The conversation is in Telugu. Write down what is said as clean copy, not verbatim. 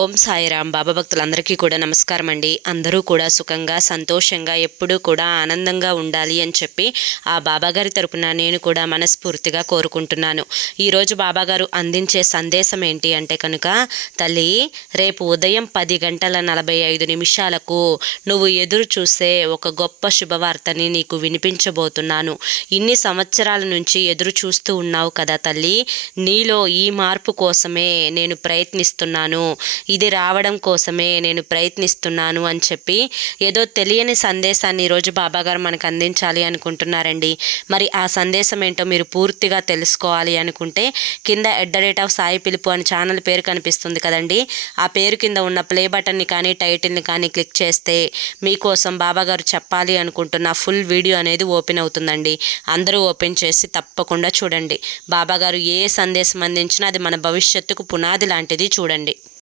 ఓం సాయిరామ్. బాబా భక్తులందరికీ కూడా నమస్కారం అండి. అందరూ కూడా సుఖంగా సంతోషంగా ఎప్పుడూ కూడా ఆనందంగా ఉండాలి అని చెప్పి ఆ బాబాగారి తరపున నేను కూడా మనస్ఫూర్తిగా కోరుకుంటున్నాను. ఈరోజు బాబాగారు అందించే సందేశం ఏంటి అంటే కనుక, తల్లి, రేపు ఉదయం 10:45 నువ్వు ఎదురు చూసే ఒక గొప్ప శుభవార్తని నీకు వినిపించబోతున్నాను. ఇన్ని సంవత్సరాల నుంచి ఎదురు చూస్తూ ఉన్నావు కదా తల్లి, నీలో ఈ మార్పు కోసమే నేను ప్రయత్నిస్తున్నాను, ఇది రావడం కోసమే నేను ప్రయత్నిస్తున్నాను అని చెప్పి ఏదో తెలియని సందేశాన్ని ఈరోజు బాబాగారు మనకు అందించాలి అనుకుంటున్నారండి. మరి ఆ సందేశం ఏంటో మీరు పూర్తిగా తెలుసుకోవాలి అనుకుంటే కింద @సాయి పిలుపు అని ఛానల్ పేరు కనిపిస్తుంది కదండి, ఆ పేరు కింద ఉన్న ప్లే బటన్ని కానీ టైటిల్ని కానీ క్లిక్ చేస్తే మీకోసం బాబాగారు చెప్పాలి అనుకుంటున్న ఫుల్ వీడియో అనేది ఓపెన్ అవుతుందండి. అందరూ ఓపెన్ చేసి తప్పకుండా చూడండి. బాబాగారు ఏ సందేశం అందించినా అది మన భవిష్యత్తుకు పునాది లాంటిది. చూడండి.